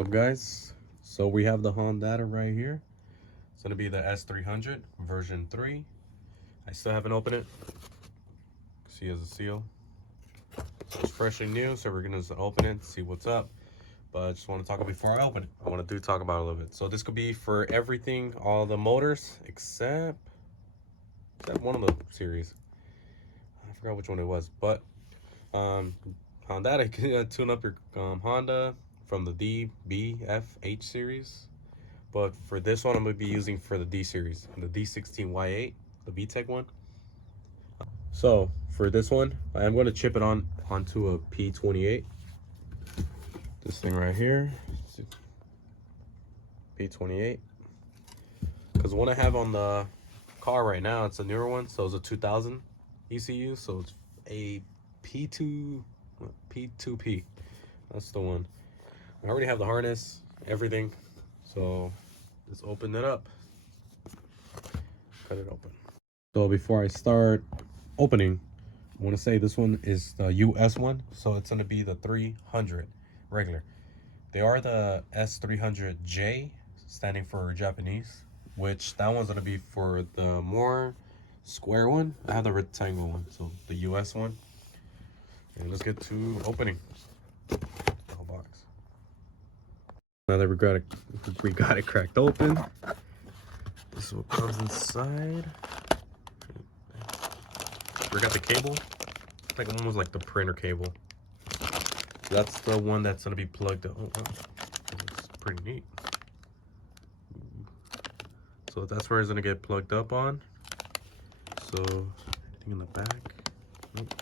What's up, guys? So we have the Hondata right here. It's gonna be the S300 version 3. I still haven't opened it. See, as a seal. So it's fresh and new, so we're gonna open it, see what's up. But I just want to talk about before I open it. I want to talk about it a little bit. So this could be for everything, all the motors, except one of the series. I forgot which one it was, but Hondata can tune up your Honda from the D, B, F, H series. But for this one, I'm going to be using for the D series, the D16Y8, the Vtec one. So for this one, I am going to chip it onto a p28. This thing right here, p28. Because the one I have on the car right now, it's a newer one, so it's a 2000 ECU, so it's a P2P. That's the one. I already have the harness, everything, so let's open it up. Cut it open. So before I start opening, I want to say this one is the US one, so it's going to be the 300 regular. They are the S300J, standing for Japanese, which that one's going to be for the more square one. I have the rectangle one, so the US one. And let's get to opening the whole box. Now that we got it cracked open, this is what comes inside. We got the cable. It's like almost like the printer cable. That's the one that's gonna be plugged up. Oh, it's pretty neat. So that's where it's gonna get plugged up on. So anything in the back. Nope.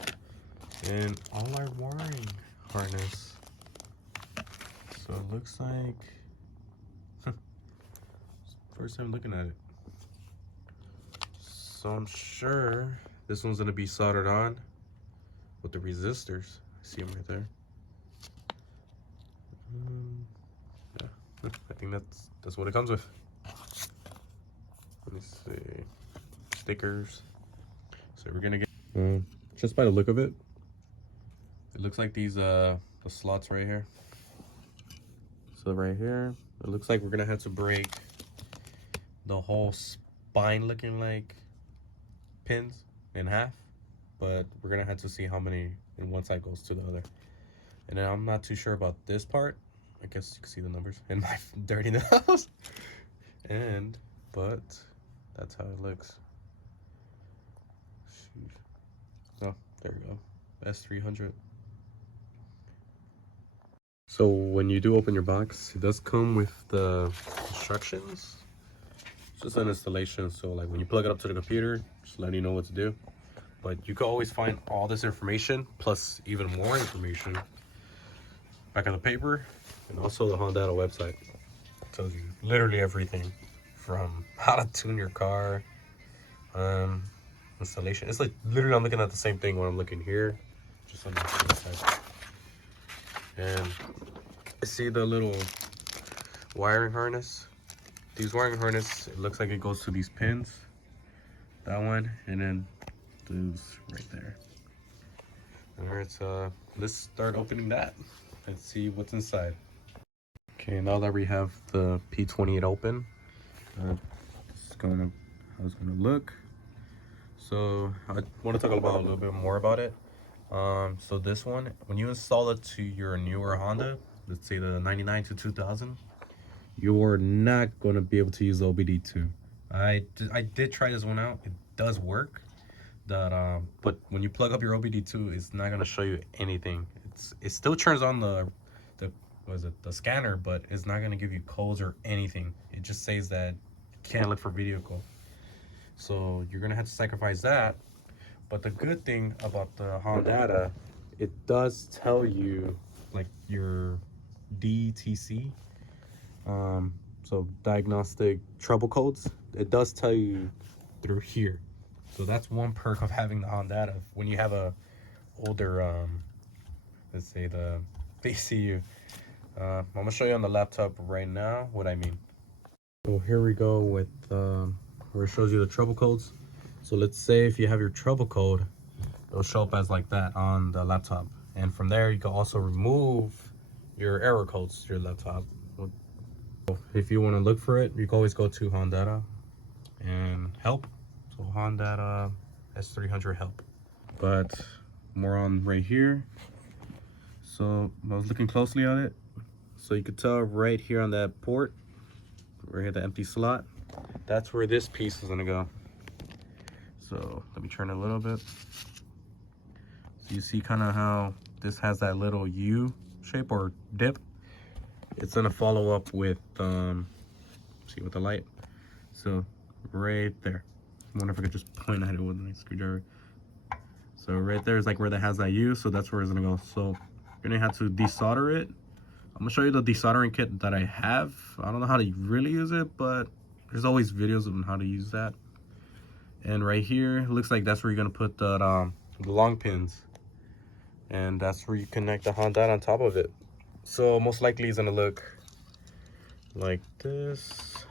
And all our wiring harness. So it looks like first time looking at it. So I'm sure this one's gonna be soldered on with the resistors. I see them right there. Yeah, I think that's what it comes with. Let me see, stickers. So we're gonna get just by the look of it, it looks like these the slots right here. So right here, it looks like we're gonna have to break the whole spine looking like pins in half, but we're gonna have to see how many in one side goes to the other. And then I'm not too sure about this part. I guess you can see the numbers in my dirty nails. But that's how it looks. Oh, there we go. S300. So when you do open your box, it does come with the instructions. It's just an installation, so like when you plug it up to the computer, just letting you know what to do. But you can always find all this information, plus even more information, back on the paper, and also the Hondata website. It tells you literally everything from how to tune your car, installation. It's like literally I'm looking at the same thing when I'm looking here, just on the side. And I see the little wiring harness. These wiring harness, it looks like it goes to these pins. That one, and then those right there. Alright, so let's start opening that and see what's inside. Okay, now that we have the P28 open, how it's gonna look. So I want to talk about a little bit more about it. So this one, when you install it to your newer Honda, let's say the 99 to 2000, you're not going to be able to use the OBD2. I did try this one out. It does work. But when you plug up your OBD2, it's not going to show you anything. It still turns on the scanner, but it's not going to give you codes or anything. It just says that you can't look for vehicle. So you're going to have to sacrifice that. But the good thing about the Hondata, it does tell you like your DTC, so diagnostic trouble codes. It does tell you through here. So that's one perk of having the Hondata. When you have a older, let's say the ECU. I'm gonna show you on the laptop right now what I mean. So here we go with where it shows you the trouble codes. So let's say if you have your trouble code, it'll show up as like that on the laptop. And from there, you can also remove your error codes to your laptop. If you want to look for it, you can always go to Hondata and help. So Hondata s300 help. But more on right here. So I was looking closely on it. So you could tell right here on that port, right here, the empty slot, that's where this piece is gonna go. So let me turn it a little bit. So you see kind of how this has that little U shape or dip. It's gonna follow up with see with the light. So right there. I wonder if I could just point at it with my screwdriver. So right there is like where that has that U, so that's where it's gonna go. So you're gonna have to desolder it. I'm gonna show you the desoldering kit that I have. I don't know how to really use it, but there's always videos on how to use that. And right here, it looks like that's where you're gonna put the long pins. And that's where you connect the Hondata on top of it. So most likely it's gonna look like this.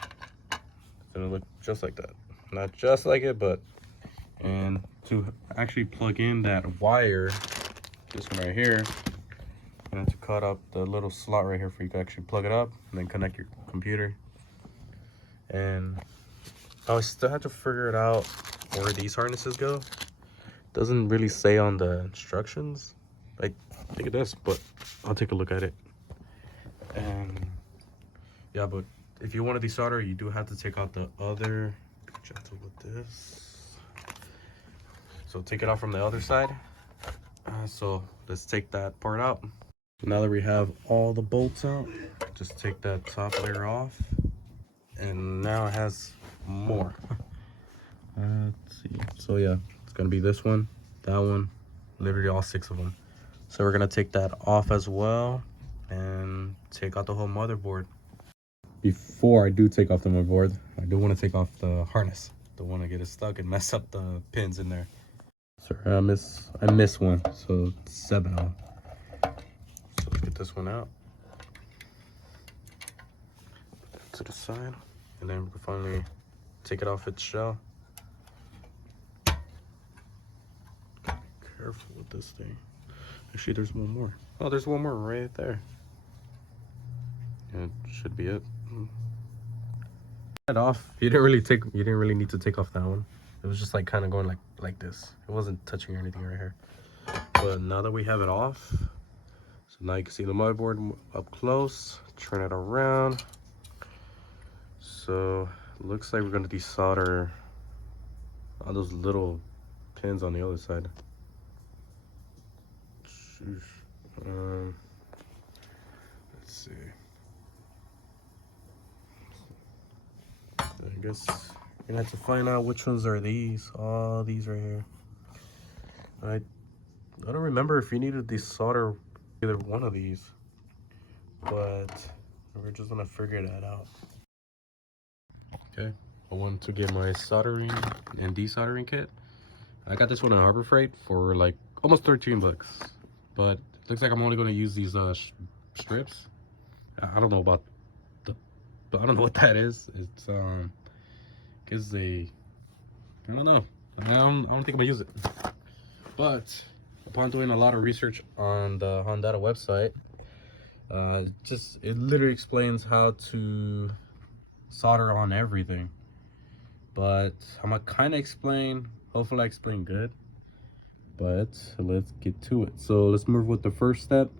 It's gonna look just like that. Not just like it, but, and to actually plug in that wire, this one right here, and to cut up the little slot right here for you to actually plug it up and then connect your computer. And I still have to figure it out where these harnesses go. Doesn't really say on the instructions. I think it does, but I'll take a look at it. And yeah, but if you want to desolder, you do have to take out the other. Be gentle with this. So take it out from the other side. So let's take that part out. So now that we have all the bolts out, just take that top layer off, and now it has more. Let's see. So yeah, it's gonna be this one, that one, literally all 6 of them. So we're gonna take that off as well and take out the whole motherboard. Before I do take off the motherboard, I do want to take off the harness. Don't want to get it stuck and mess up the pins in there. Sorry, I miss one, so 7 of them. So let's get this one out. Put that to the side, and then we can finally take it off its shell. Careful with this thing. Actually, there's one more. Oh, there's one more right there. It should be it. It off. You didn't really need to take off that one. It was just like kind of going like this. It wasn't touching or anything right here. But now that we have it off, so now you can see the motherboard up close. Turn it around. So it looks like we're gonna desolder all those little pins on the other side. Let's see. I guess you're gonna have to find out which ones are these. All these right here. I don't remember if you need to desolder either one of these, but we're just gonna figure that out. Okay, I want to get my soldering and desoldering kit. I got this one on Harbor Freight for like almost 13 bucks, but it looks like I'm only gonna use these strips. I don't know about but I don't know what that is. It's gives I don't know. I don't think I'm gonna use it. But upon doing a lot of research on the Hondata website, it literally explains how to solder on everything. But I'm gonna kind of explain. Hopefully, I explain good. But let's get to it. So let's move with the first step.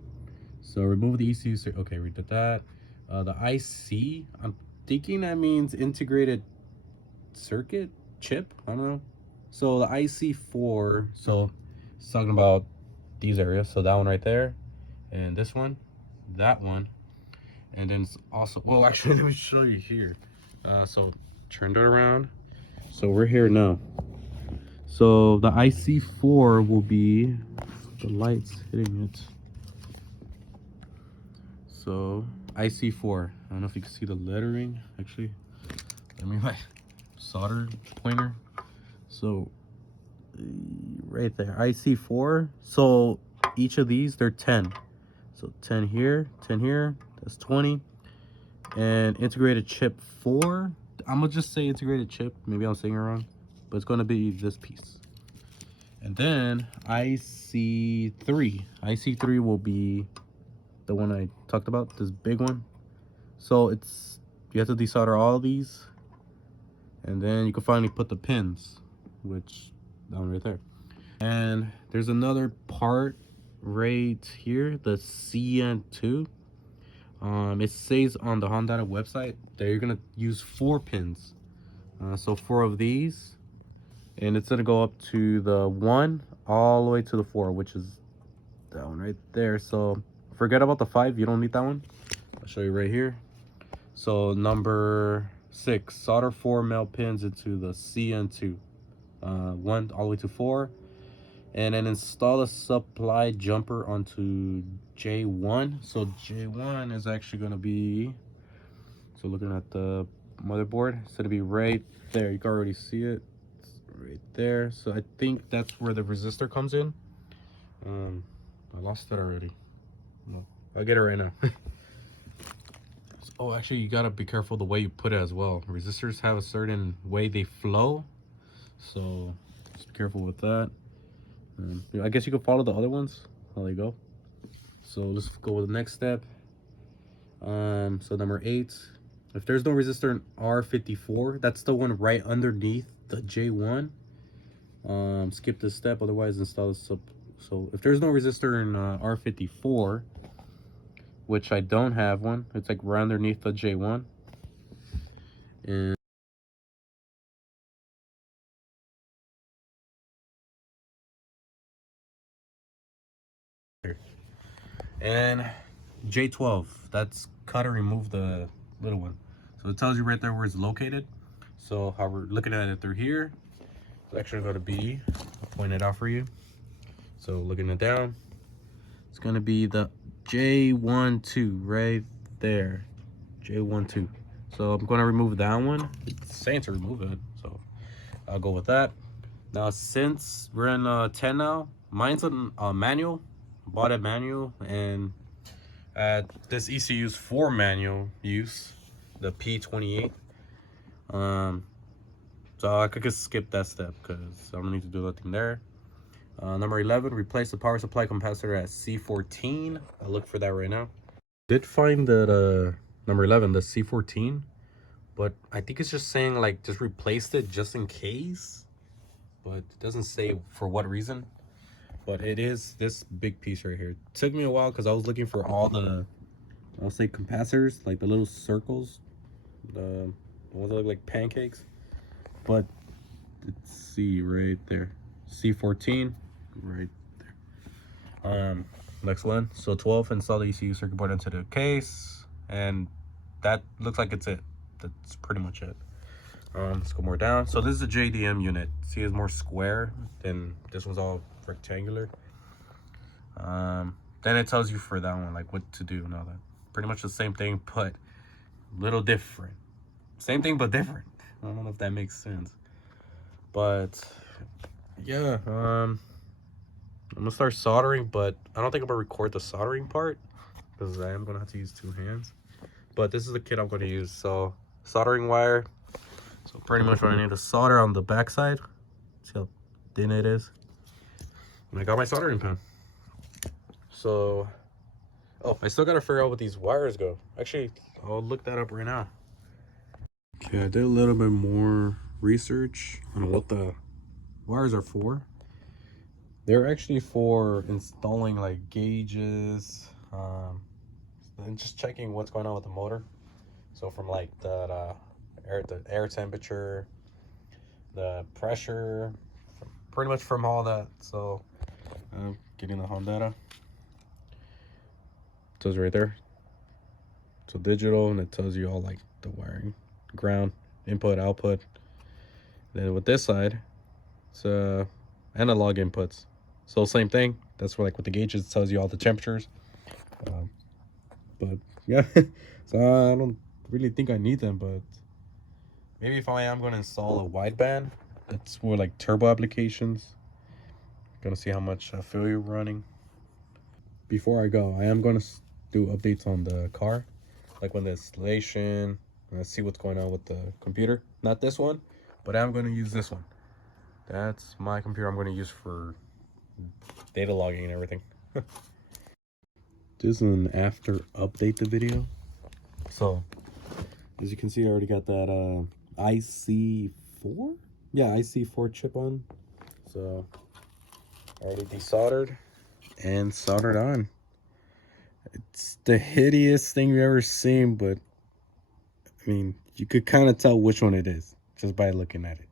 So remove the ECU. Okay, we did that. The IC, I'm thinking that means integrated circuit chip. I don't know. So the IC4, so it's talking about these areas. So that one right there, and this one, that one, and then also, well, actually, let me show you here. So turned it around. So we're here now. So the IC4 will be the lights hitting it. So IC4. I don't know if you can see the lettering. Actually, let me like solder pointer. So right there, IC4. So each of these, they're 10. So 10 here, 10 here. That's 20. And integrated chip 4. I'm gonna just say integrated chip. Maybe I'm saying it wrong, but it's gonna be this piece. And then IC3. IC3 will be the one I talked about, this big one. So you have to desolder all these, and then you can finally put the pins, which down right there. And there's another part right here, the CN2. It says on the Hondata website that you're gonna use 4 pins. So 4 of these, and it's gonna go up to the 1 all the way to the 4, which is that one right there. So forget about the 5, you don't need that one. I'll show you right here. So number 6, solder 4 male pins into the CN2, 1 all the way to 4, and then install a supply jumper onto J1. So J1 is actually going to be, so looking at the motherboard, it's going to be right there. You can already see it. It's right there. So I think that's where the resistor comes in. I lost it already. No, I'll get it right now. Oh, actually, you gotta be careful the way you put it as well. Resistors have a certain way they flow, so just be careful with that. I guess you could follow the other ones how they go. So let's go with the next step. So number 8, if there's no resistor in R54, that's the one right underneath the J1. Skip this step, otherwise install the so if there's no resistor in R54, which I don't have one, it's like right underneath the J1. And J12, that's cut and remove the little one. So it tells you right there where it's located. So how we're looking at it through here, it's actually going to be, I'll point it out for you. So looking it down, it's going to be the J12 right there. J12. So I'm going to remove that one. It's saying to remove it, so I'll go with that. Now since we're in 10 now, mine's a manual. Bought a manual, and this ECU's for manual use, the p28. So I could just skip that step because I don't need to do nothing there. Number 11, replace the power supply capacitor at C14. I'll look for that right now. Did find that number 11, the C14, but I think it's just saying like just replaced it just in case, but it doesn't say for what reason. But it is this big piece right here. It took me a while because I was looking for all the, I'll say capacitors, like the little circles, the ones that look like pancakes. But let's see right there, C14, right there. Next one. So 12, install the ECU circuit board into the case, and that looks like it's it. That's pretty much it. Let's go more down. So this is a JDM unit. See, it's more square than this one's all rectangular. Then it tells you for that one like what to do and all that. Pretty much the same thing, but a little different. Same thing but different. I don't know if that makes sense. But yeah, I'm gonna start soldering, but I don't think I'm gonna record the soldering part because I am gonna have to use 2 hands. But this is the kit I'm gonna use. So soldering wire. So pretty much what I need to solder on the back side. See how thin it is. And I got my soldering pen. So, oh, I still gotta figure out what these wires go. Actually, I'll look that up right now. Okay, I did a little bit more research on what the wires are for. They're actually for installing like gauges, and just checking what's going on with the motor. So from like the air temperature, the pressure, pretty much from all that. So I'm getting the Hondata. It tells you right there. So digital, and it tells you all like the wiring, ground, input, output. Then with this side, it's analog inputs. So same thing. That's where like with the gauges, it tells you all the temperatures. But yeah, so I don't really think I need them, but maybe if I am going to install a wideband, that's for like turbo applications. Gonna see how much fuel you're running. Before I go, I am going to do updates on the car, like when the installation, see what's going on with the computer. Not this one, but I'm going to use this one. That's my computer I'm going to use for data logging and everything. This is an after update the video. So as you can see, I already got that IC4. Yeah, IC4 chip on. So already desoldered and soldered on. It's the hideous thing you've ever seen, but I mean, you could kind of tell which one it is just by looking at it.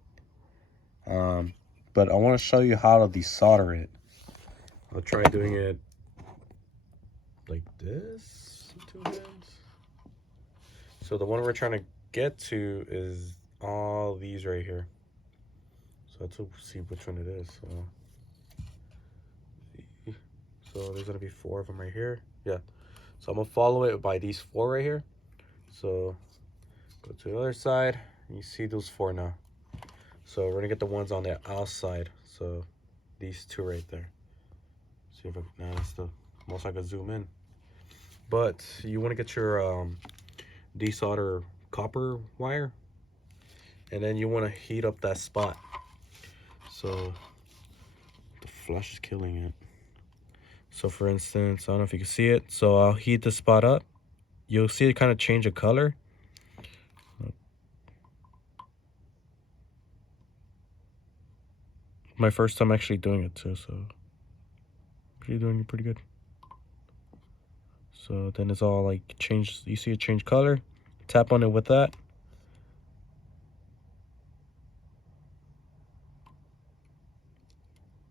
But I want to show you how to desolder it. I'll try doing it like this, 2 hands. So the one we're trying to get to is all these right here. So let's see which one it is. So there's gonna be 4 of them right here. Yeah. So I'm gonna follow it by these 4 right here. So go to the other side. You see those 4 now. So we're gonna get the ones on the outside. So these 2 right there. See if I now that's the most I can zoom in. But you want to get your desolder copper wire, and then you want to heat up that spot. So the flash is killing it. So for instance, I don't know if you can see it. So I'll heat the spot up. You'll see it kind of change of color. My first time actually doing it too, so you're doing it pretty good. So then it's all like changed. You see it change color. Tap on it with that.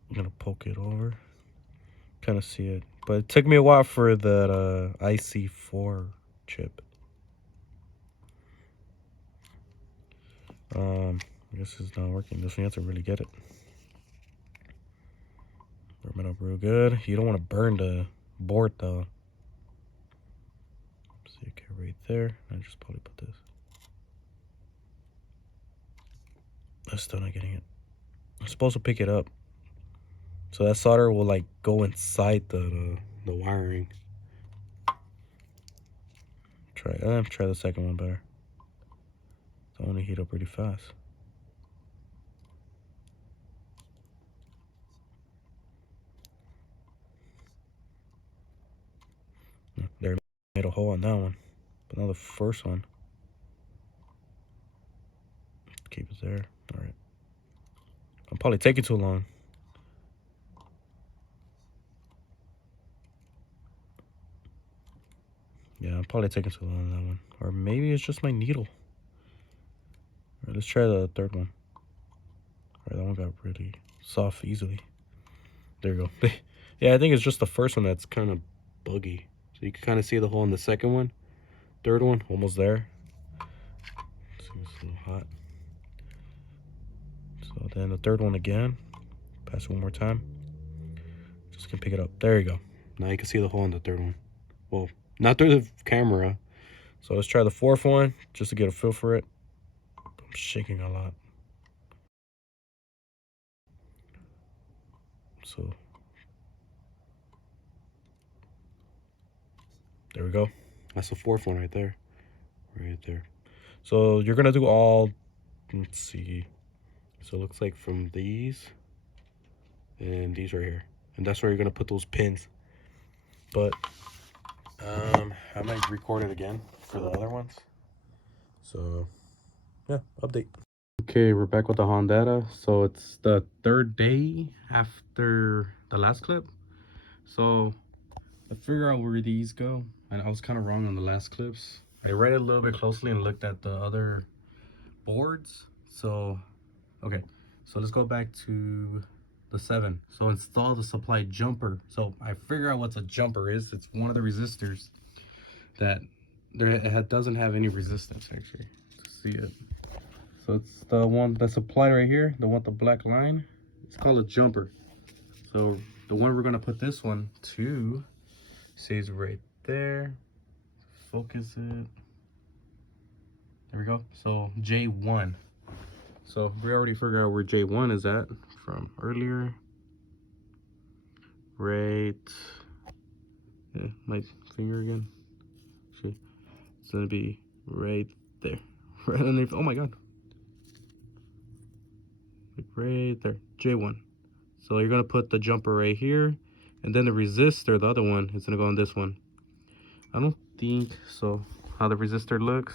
I'm gonna poke it over. Kind of see it, but it took me a while for that IC4 chip. I guess it's not working. This one you have to really get it. Warm it up real good. You don't want to burn the board though. See, okay, right there. I just probably put this. I'm still not getting it. I'm supposed to pick it up, so that solder will like go inside the wiring. Try the second one better. It's only heat up pretty fast. There, made a hole on that one, but now the first one. Keep it there. All right. I'm probably taking too long. Yeah, I'm probably taking too long on that one. Or maybe it's just my needle. All right, let's try the third one. All right, that one got really soft easily. There you go. Yeah, I think it's just the first one that's kind of buggy. So you can kind of see the hole in the second one. Third one, almost there. It's a little hot. So then the third one again. Pass it one more time. Just can pick it up. There you go. Now you can see the hole in the third one. Well, not through the camera. So let's try the fourth one just to get a feel for it. I'm shaking a lot. So there we go. That's the fourth one right there. Right there. So you're gonna do all, let's see. So it looks like from these and these right here. And that's where you're gonna put those pins. But I might record it again for the other ones. So yeah, update. Okay, we're back with the Hondata. So it's the 3rd day after the last clip. So I figure out where these go. And I was kind of wrong on the last clips. I read it a little bit closely and looked at the other boards. So okay, so let's go back to the 7. So install the supply jumper. So I figure out what a jumper is. It's one of the resistors that it doesn't have any resistance actually. See it. So it's the one that's applied right here, the one with the black line. It's called a jumper. So the one we're gonna put this one to stays right there. Focus it. There we go. So J1. So we already figured out where J1 is at from earlier. Right. Yeah, my finger again. See, it's gonna be right there. Right underneath. Oh my god. Like right there. J1. So you're gonna put the jumper right here, and then the resistor, the other one, is gonna go on this one. I don't think so. How the resistor looks.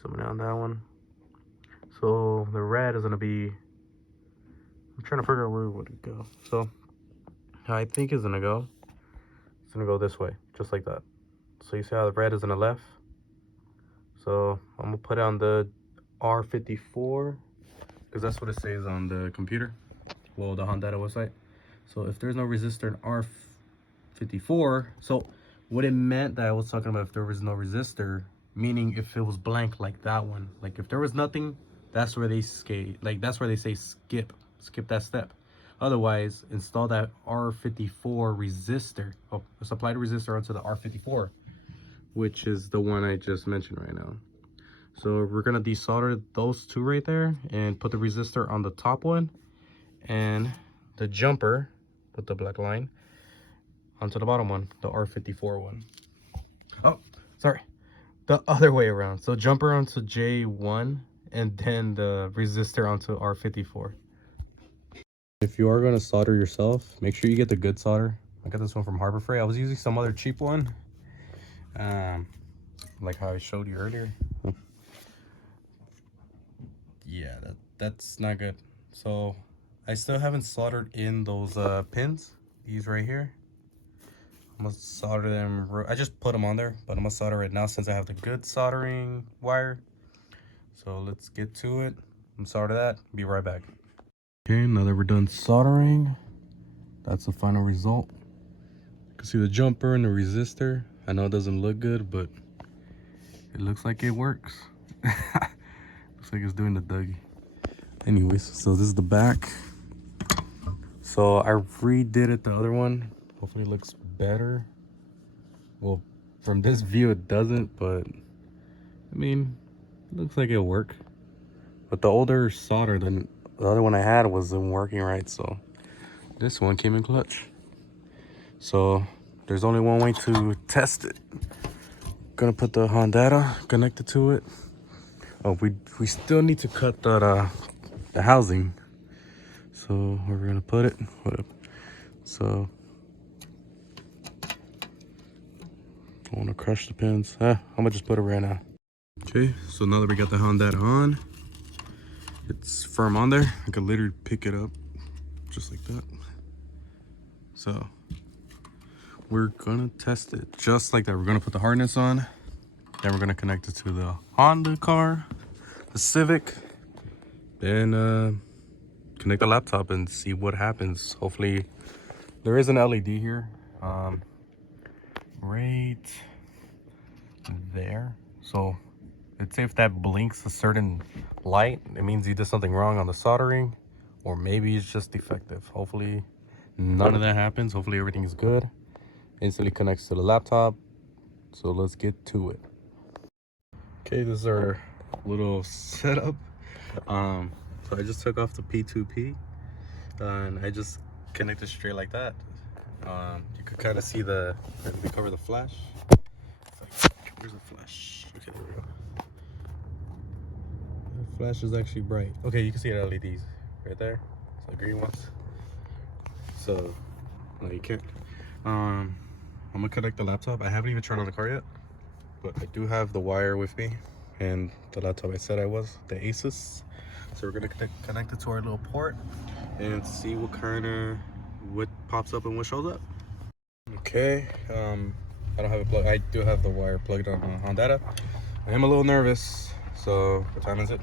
Zooming on that one. So the red is gonna be. I'm trying to figure out where it would go. So how I think is gonna go. It's gonna go this way, just like that. So you see how the red is on the left. So I'm gonna put on the R54 because that's what it says on the computer. Well, the Hondata website. So if there's no resistor in R54, so what it meant that I was talking about if there was no resistor, meaning if it was blank like that one, like if there was nothing, that's where they skate, like that's where they say skip that step. Otherwise, install that R54 resistor, supply the resistor onto the R54, which is the one I just mentioned right now. So we're gonna desolder those two right there and put the resistor on the top one and the jumper with the black line onto the bottom one, the R54 one. Oh, sorry, the other way around. So jumper onto J1 and then the resistor onto R54. If you are gonna solder yourself, make sure you get the good solder. I got this one from Harbor Freight. I was using some other cheap one, like how I showed you earlier. Yeah, that's not good. So I still haven't soldered in those pins, these right here. I'm gonna solder them. I just put them on there, but I'm gonna solder it now since I have the good soldering wire. So let's get to it. I'm solder that. Be right back. Okay, now that we're done soldering, that's the final result. You can see the jumper and the resistor. I know it doesn't look good, but it looks like it works. Looks like it's doing the Dougie. Anyways, so this is the back. So I redid it the other one. Hopefully it looks better. Well, from this view it doesn't, but I mean, it looks like it'll work. But the older solder than the other one I had wasn't working right, so this one came in clutch. So there's only one way to test it. Gonna put the Hondata connected to it. Oh, we still need to cut the housing. So where we're gonna put it. So I want to crush the pins. I'm gonna just put it right now. Okay, so now that we got the Hondata on, it's firm on there. I could literally pick it up just like that. So we're gonna test it just like that. We're gonna put the harness on, then we're gonna connect it to the Honda car, the Civic, then connect the laptop and see what happens. Hopefully there is an LED here, right there. So let's say if that blinks a certain light, it means you did something wrong on the soldering, or maybe it's just defective. Hopefully none of that happens. Hopefully everything is good. Instantly connects to the laptop. So let's get to it. Okay, this is our little setup. So I just took off the P2P and I just connected straight like that. You could kind of see let me cover the flash. It's like, where's the flash? Okay, there we go. The flash is actually bright. Okay, you can see the LEDs right there. It's the green ones. So, no, you can't. I'm gonna connect the laptop. I haven't even turned on the car yet, but I do have the wire with me and the laptop I said I was, the Asus. So we're gonna connect it to our little port and see what pops up and what shows up. Okay, I don't have it plugged. I do have the wire plugged on Hondata. I am a little nervous. So what time is it?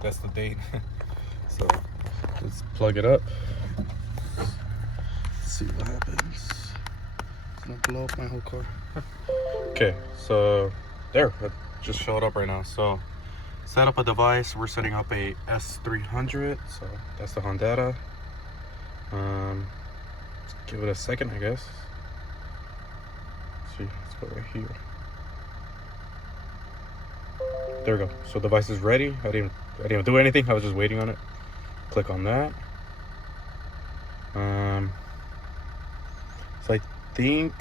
That's the date. So let's plug it up. Let's see what happens. It's gonna blow up my whole car. Okay, so there, it just showed up right now. So set up a device. We're setting up a s300. So that's the Hondata. Let's give it a second, I guess. Let's see, let's go right here. There we go. So device is ready. I didn't even do anything. I was just waiting on it. Click on that. So I think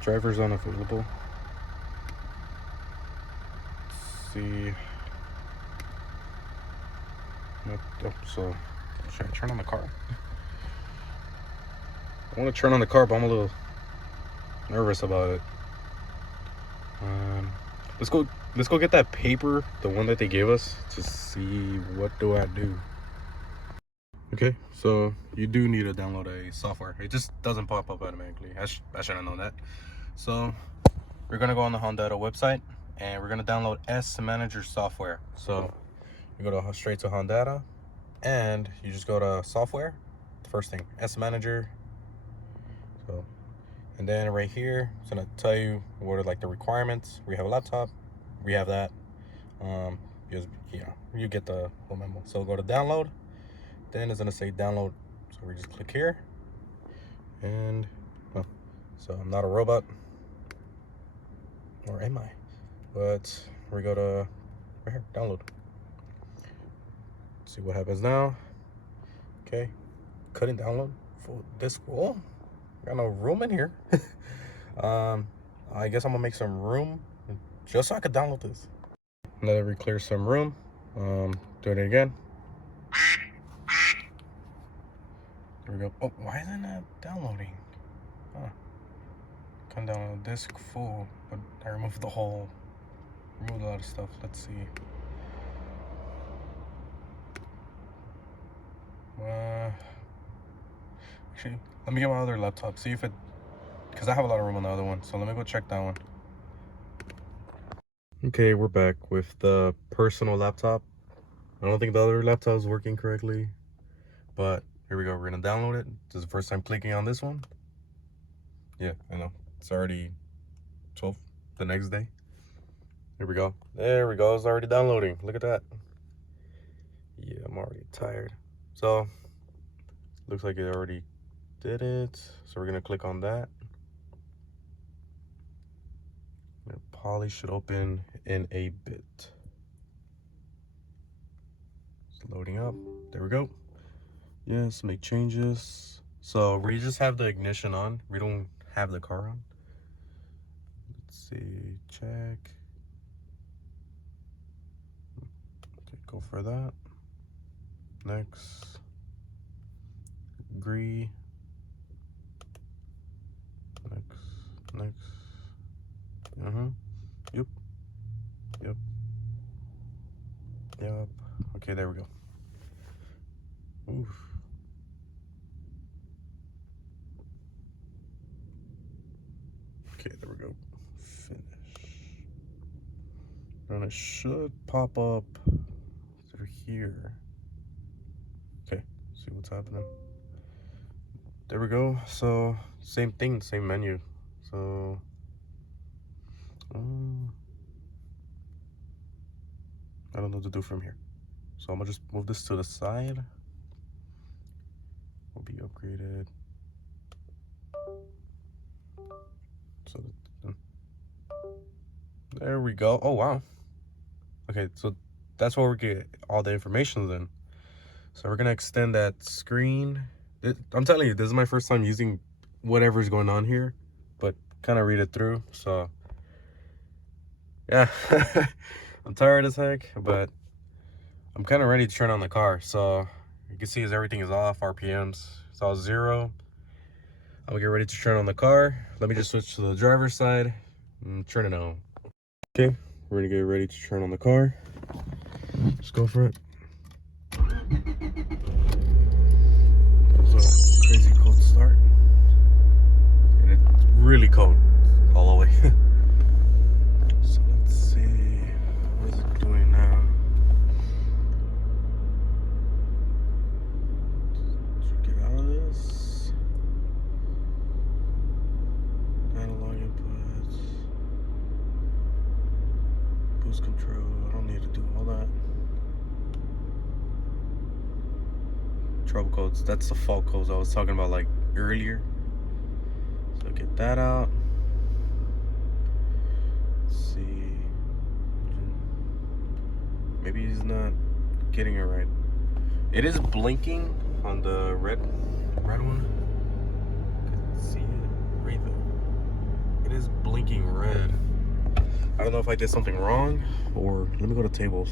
driver's unavailable. Let's see. Oh, so should I turn on the car? I want to turn on the car, but I'm a little nervous about it. Let's go get that paper, the one that they gave us, to see what do I do. Okay, so you do need to download a software. It just doesn't pop up automatically. I should have known that. So we're gonna go on the Hondata website and we're gonna download S300 software. So you go straight to Hondata and you just go to software. The first thing, S300. So, and then right here, it's gonna tell you what are like the requirements. We have a laptop, we have that. You get the whole memo. So go to download. Then it's gonna say download. So we just click here, and so I'm not a robot, or am I? But we go to right here, download. See what happens now. Okay, couldn't download full disk. Oh, got no room in here. I guess I'm gonna make some room just so I could download this. Now that we clear some room, do it again. There we go. Oh, why isn't that downloading? Huh. Come down on the disk full, but I removed a lot of stuff. Let's see. Actually, let me get my other laptop, see if it, because I have a lot of room on the other one, so let me go check that one. Okay, we're back with the personal laptop. I don't think the other laptop is working correctly, but here we go. We're gonna download it. This is the first time clicking on this one. Yeah, I know. It's already 12 the next day. Here we go. There we go. It's already downloading. Look at that. Yeah, I'm already tired. So, looks like it already did it. So we're gonna click on that. Poly should open in a bit. It's loading up. There we go. Yes, make changes. So we just have the ignition on. We don't have the car on. Let's see. Check. Okay, go for that. Next. Agree. Next. Yep. Okay, there we go. Oof. Okay, there we go. Finish. And it should pop up through here. Okay, see what's happening. There we go. So same thing, same menu. So I don't know what to do from here. So I'm gonna just move this to the side. Will be upgraded. So there we go. Oh wow. Okay, so that's where we get all the information then. So we're gonna extend that screen. I'm telling you, this is my first time using whatever's going on here, but kind of read it through. So yeah, I'm tired as heck, but I'm kind of ready to turn on the car. So you can see as everything is off, RPMs, it's all 0. I'll get ready to turn on the car. Let me just switch to the driver's side and turn it on. Okay, we're gonna get ready to turn on the car. Let's go for it. It was a crazy cold start. And it's really cold all the way. So let's see, what is it doing now? Get out of this. Analog inputs. Boost control, I don't need to do all that. Trouble codes, that's the fault codes I was talking about like earlier. So get that out. Let's see. Maybe he's not getting it right. It is blinking on the red one. See it right there. It is blinking red. I don't know if I did something wrong, or let me go to tables.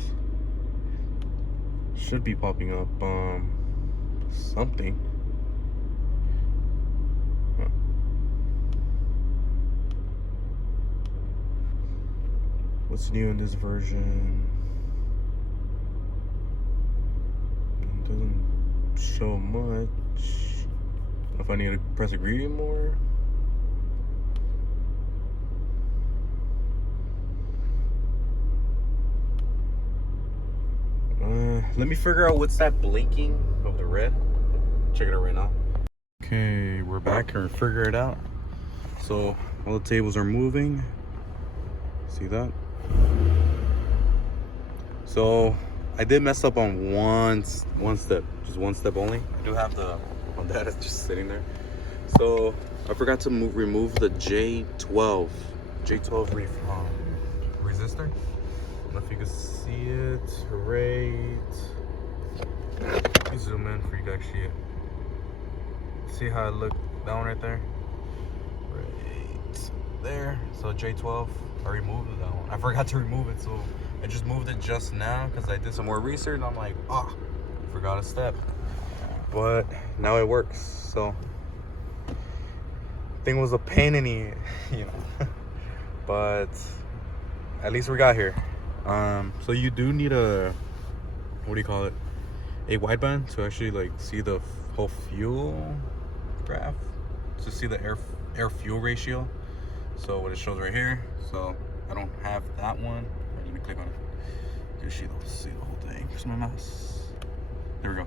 Should be popping up something. Huh. What's new in this version? It doesn't show much. If I need to press agree more. Let me figure out what's that blinking of the red. Check it out right now. Okay, we're back and figure it out. So all the tables are moving. See that? So I did mess up on one step, just one step only. I do have the Hondata just sitting there. So I forgot to remove the J12 resistor. I don't know if you can see it right. Let me zoom in for you guys to see it. See how it looked down right there? Right there. So J12, I removed that one. I forgot to remove it, so I just moved it just now because I did some more research and I'm like, forgot a step. But now it works. So thing was a pain in the, you know. But at least we got here. So you do need a, what do you call it? A wideband to actually like see the whole fuel graph, to see the air fuel ratio. So what it shows right here. So I don't have that one. Let me click on it. You see the whole thing. Here's my mouse. There we go.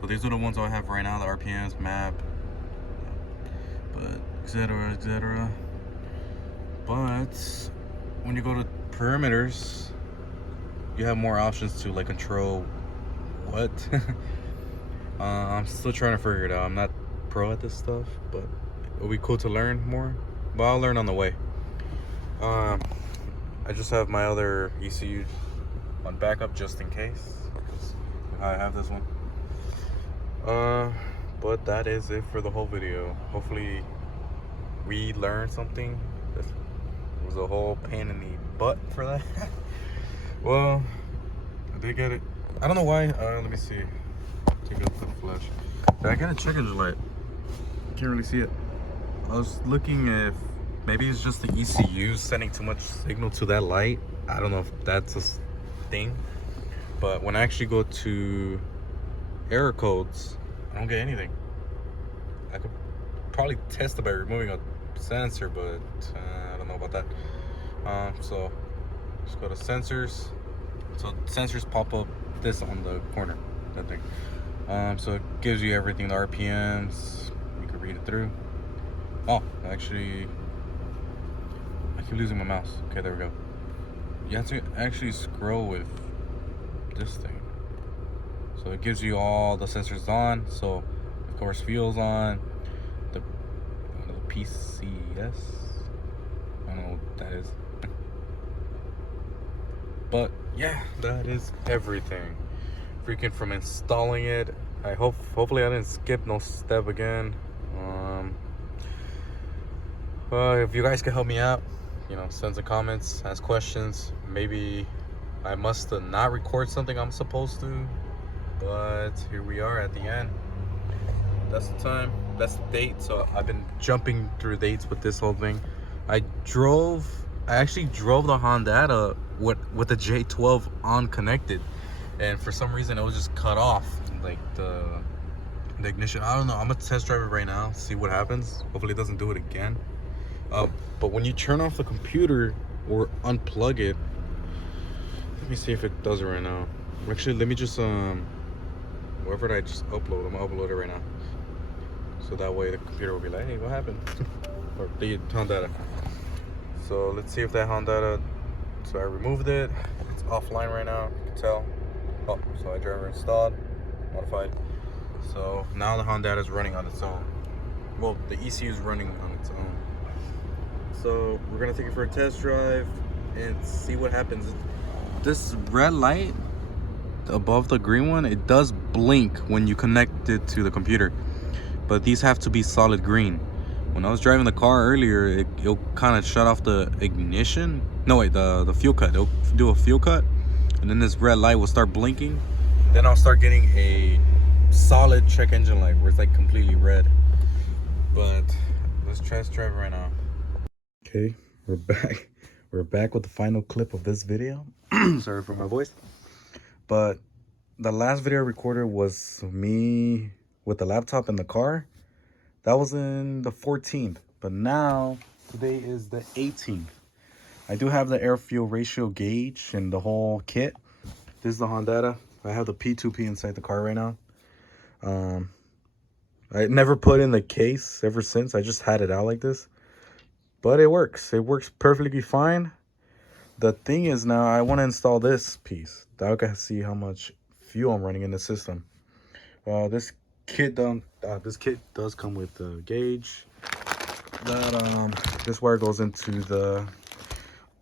So these are the ones I have right now, the RPMs, map, but etc, etc. But when you go to parameters, you have more options to like control what. I'm still trying to figure it out. I'm not pro at this stuff, but it'll be cool to learn more. But I'll learn on the way. I just have my other ECU on backup just in case. I have this one. But that is it for the whole video. Hopefully we learned something. This was a whole pain in the butt for that. Well, I did get it. I don't know why. Let me see. Take a the flash. Did I get a check engine light? Can't really see it. I was looking if maybe it's just the ECU sending too much signal to that light. I don't know if that's a thing. But when I actually go to error codes, I don't get anything. I could probably test it by removing a sensor, but I don't know about that. So just go to sensors. So sensors pop up this on the corner, that thing. So it gives you everything, the RPMs. You can read it through. Oh, actually, I keep losing my mouse. Okay, there we go. You have to actually scroll with this thing. So it gives you all the sensors on. So of course fuel's on. The PCS. I don't know what that is. But yeah, that is everything. Freaking from installing it. Hopefully I didn't skip no step again. If you guys can help me out, you know, send some comments, ask questions. Maybe I must have not recorded something I'm supposed to, but here we are at the end. That's the time, that's the date. So I've been jumping through dates with this whole thing. I actually drove the Hondata with the J12 on connected, and for some reason it was just cut off, like the ignition. I don't know. I'm gonna test drive it right now, see what happens. Hopefully it doesn't do it again. But when you turn off the computer or unplug it, let me see if it does it right now. Actually, let me just wherever I just upload, I'm gonna upload it right now, so that way the computer will be like, hey, what happened? Or the Hondata. So let's see if that Hondata. So I removed it. It's offline right now. You can tell. Oh, so I driver installed, modified. So now the Hondata is running on its own. Well, the ECU is running on its own. So we're gonna take it for a test drive and see what happens. This red light above the green one, it does blink when you connect it to the computer, but these have to be solid green. When I was driving the car earlier, it'll kind of shut off the ignition. No wait, the fuel cut. It'll do a fuel cut, and then this red light will start blinking. Then I'll start getting a solid check engine light where it's like completely red. But let's test drive right now. Okay, we're back. We're back with the final clip of this video. Sorry for my voice. But the last video I recorded was me with the laptop in the car. That was in the 14th. But now, today is the 18th. I do have the air fuel ratio gauge and the whole kit. This is the Hondata. I have the P2P inside the car right now. I never put in the case ever since. I just had it out like this. But it works. It works perfectly fine. The thing is now I want to install this piece. That I can see how much fuel I'm running in the system. This kit does come with the gauge. That this wire goes into the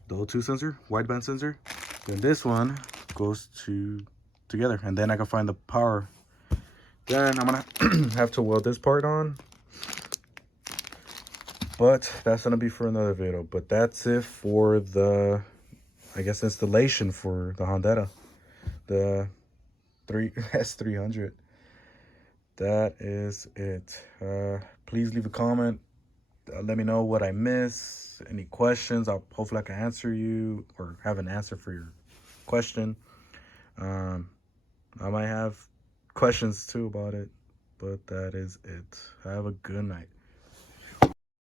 O2 sensor, wideband sensor. Then this one goes together, and then I can find the power. Then I'm gonna have to weld this part on. But that's gonna be for another video. But that's it for the, I guess, installation for the Hondata, the S300. That is it. Please leave a comment. Let me know what I miss. Any questions? Hopefully I can answer you or have an answer for your question. I might have questions too about it, but that is it. Have a good night.